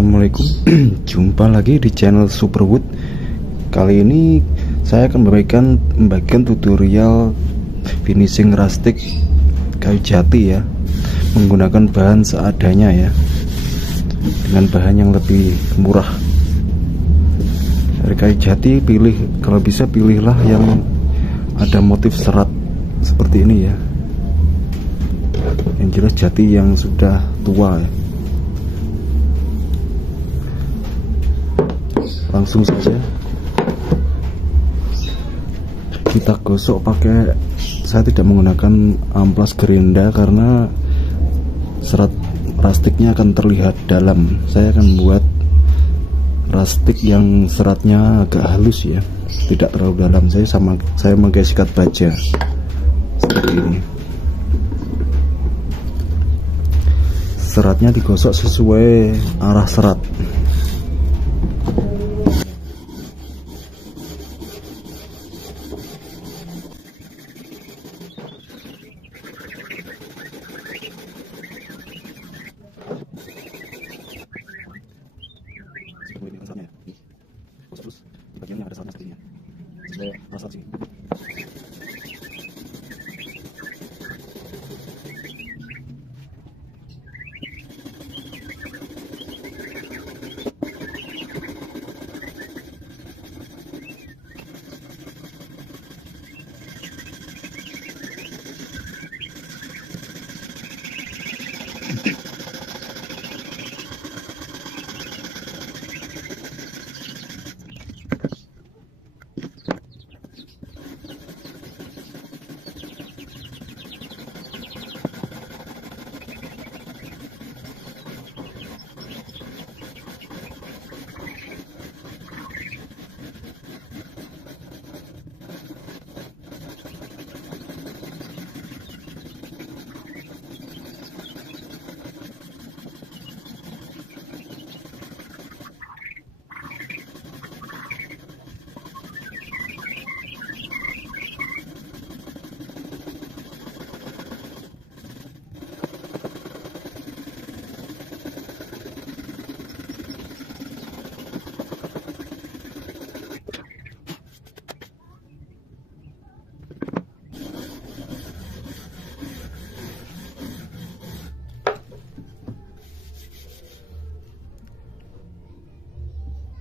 Assalamualaikum. Jumpa lagi di channel Superwood. Kali ini saya akan membagikan tutorial finishing rustic kayu jati ya, menggunakan bahan seadanya ya, dengan bahan yang lebih murah. Dari kayu jati kalau bisa pilihlah yang ada motif serat seperti ini ya, yang jelas jati yang sudah tua ya. Langsung saja kita gosok pakai, saya tidak menggunakan amplas gerinda karena serat rustiknya akan terlihat dalam. Saya akan membuat rustik yang seratnya agak halus ya, tidak terlalu dalam. Saya memakai sikat baja seperti ini. Seratnya digosok sesuai arah serat. Terus di bagian yang ada seratnya seperti ini, sesuai rasa sini.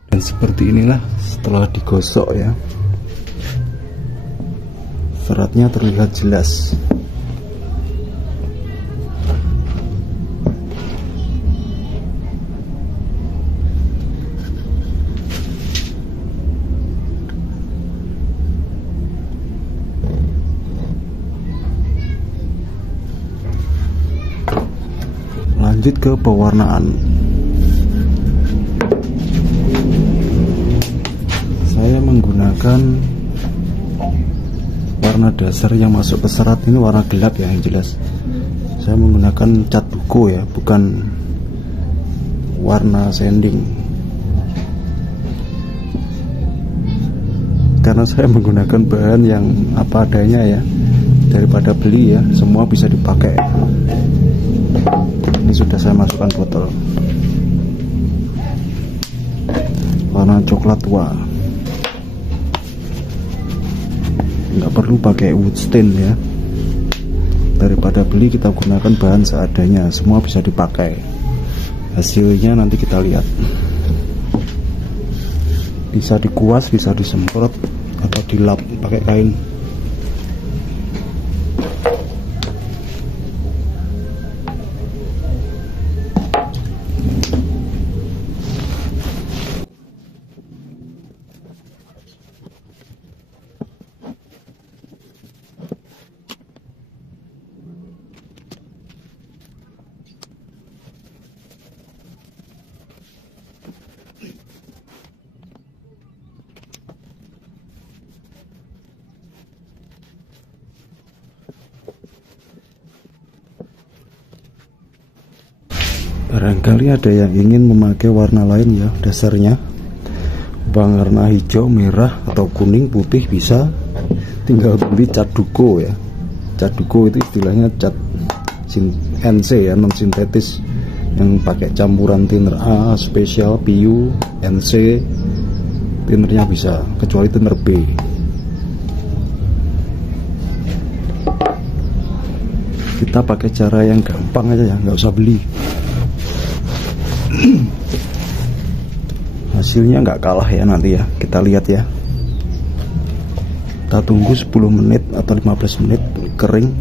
Dan seperti inilah setelah digosok ya, seratnya terlihat jelas. Lanjut ke pewarnaan. Saya menggunakan warna dasar yang masuk ke serat ini warna gelap ya, yang jelas. Saya menggunakan cat buko ya, bukan warna sanding. Karena saya menggunakan bahan yang apa adanya ya, daripada beli ya, semua bisa dipakai. Ini sudah saya masukkan botol. Warna coklat tua. Nggak perlu pakai wood stain ya, daripada beli kita gunakan bahan seadanya, semua bisa dipakai. Hasilnya nanti kita lihat, bisa dikuas, bisa disemprot atau dilap pakai kain. Barangkali ada yang ingin memakai warna lain ya, dasarnya warna hijau, merah, atau kuning, putih bisa. Tinggal beli cat duko ya. Cat duko itu istilahnya cat NC ya, non sintetis, yang pakai campuran thinner A, spesial, PU, NC, thinnernya bisa, kecuali thinner B. Kita pakai cara yang gampang aja ya, nggak usah beli. Hasilnya nggak kalah ya nanti ya, kita lihat ya. Kita tunggu 10 menit atau 15 menit kering,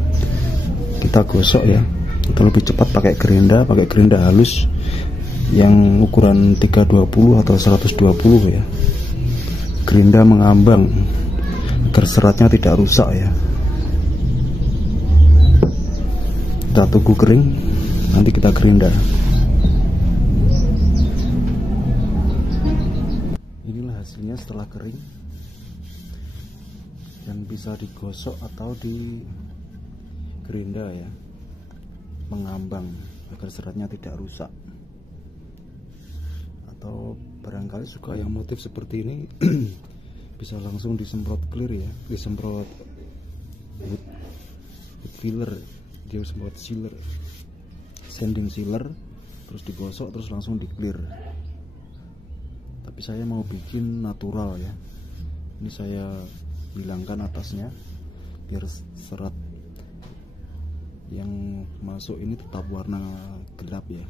kita gosok ya. Atau lebih cepat pakai gerinda halus yang ukuran 320 atau 120 ya. Gerinda mengambang agar seratnya tidak rusak ya. Kita tunggu kering, nanti kita gerinda. Inilah hasilnya setelah kering, dan bisa digosok atau di gerinda ya, mengambang agar seratnya tidak rusak. Atau barangkali suka yang motif seperti ini bisa langsung disemprot clear ya, disemprot wood filler, dia semprot sealer, sanding sealer, terus digosok terus langsung di clear. Tapi saya mau bikin natural ya, ini saya bilangkan atasnya biar serat yang masuk ini tetap warna gelap ya.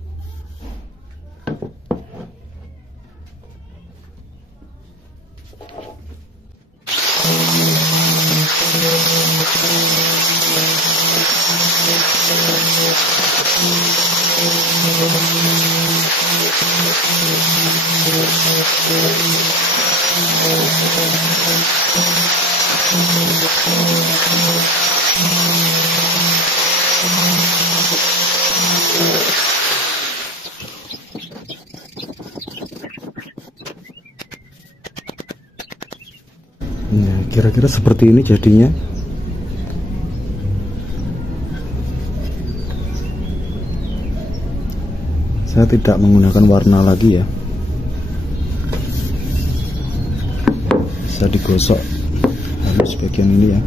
Ya, kira-kira seperti ini jadinya. Saya tidak menggunakan warna lagi ya, bisa digosok halus bagian ini ya.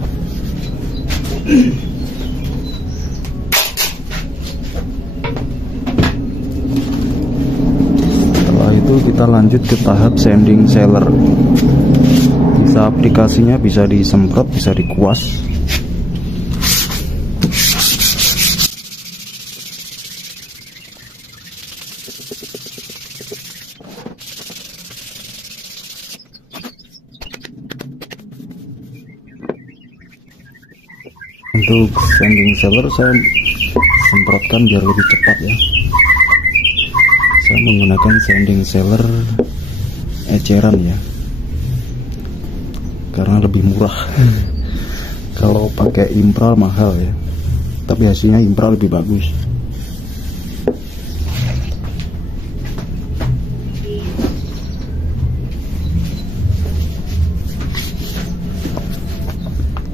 Setelah itu kita lanjut ke tahap sanding sealer. Bisa aplikasinya bisa disemprot, bisa dikuas. Untuk sanding sealer saya semprotkan biar lebih cepat ya. Saya menggunakan sanding sealer eceran ya, karena lebih murah. Kalau pakai impral mahal ya, tapi hasilnya impral lebih bagus.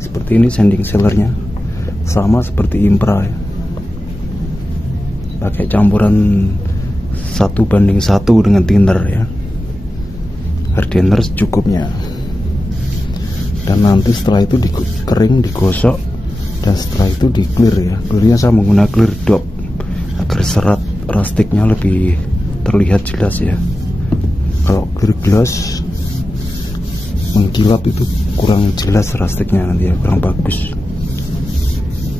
Seperti ini sanding sealernya, sama seperti impral ya, pakai campuran 1:1 dengan thinner ya, hardener secukupnya. Dan nanti setelah itu kering, digosok, dan setelah itu di clear ya. Clearnya saya menggunakan clear dop agar serat rustiknya lebih terlihat jelas ya. Kalau clear gloss mengkilap itu kurang jelas rustiknya nanti ya, kurang bagus.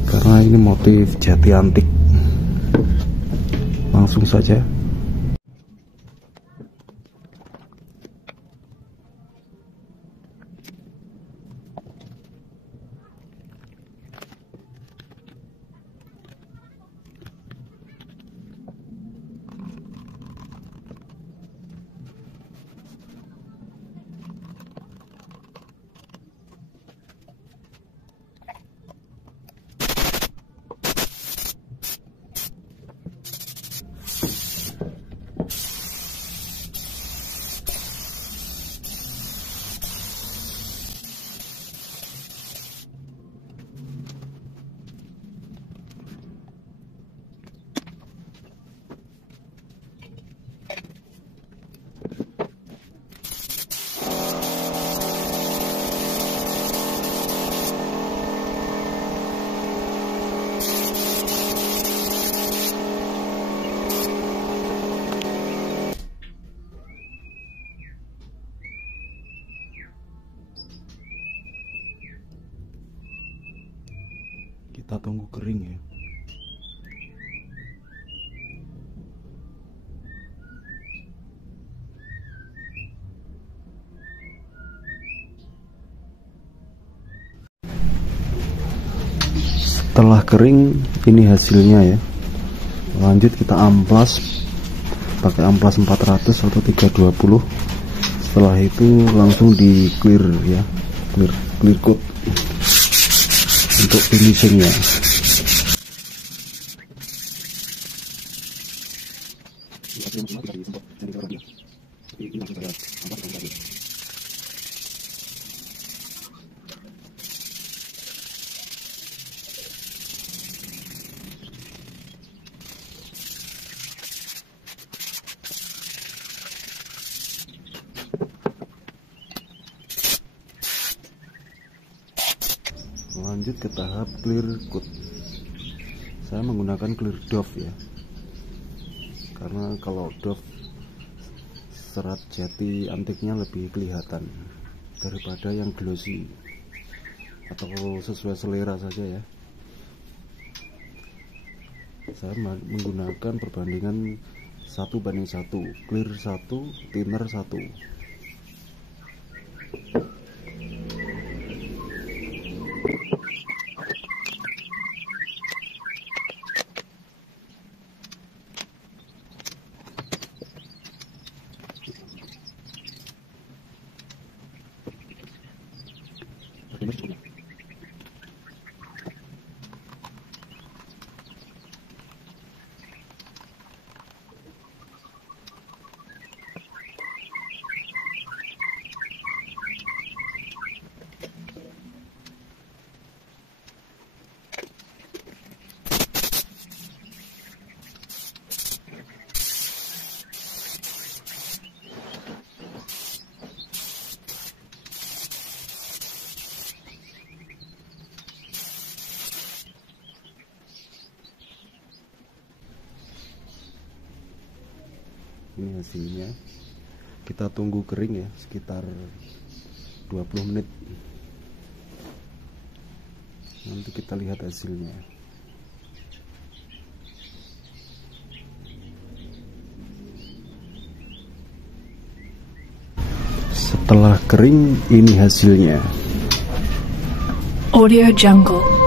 Karena ini motif jati antik. Langsung saja. Kita tunggu kering ya. Setelah kering, ini hasilnya ya. Lanjut kita amplas pakai amplas 400 atau 320. Setelah itu langsung di clear ya, clear coat untuk finishingnya. Lanjut ke tahap clear coat. Saya menggunakan clear doff ya, karena kalau doff serat jati antiknya lebih kelihatan daripada yang glossy, atau sesuai selera saja ya. Saya menggunakan perbandingan 1:1, clear 1, thinner 1. Ini hasilnya. Kita tunggu kering ya, sekitar 20 menit. Nanti kita lihat hasilnya. Setelah kering, ini hasilnya. Audio Jungle.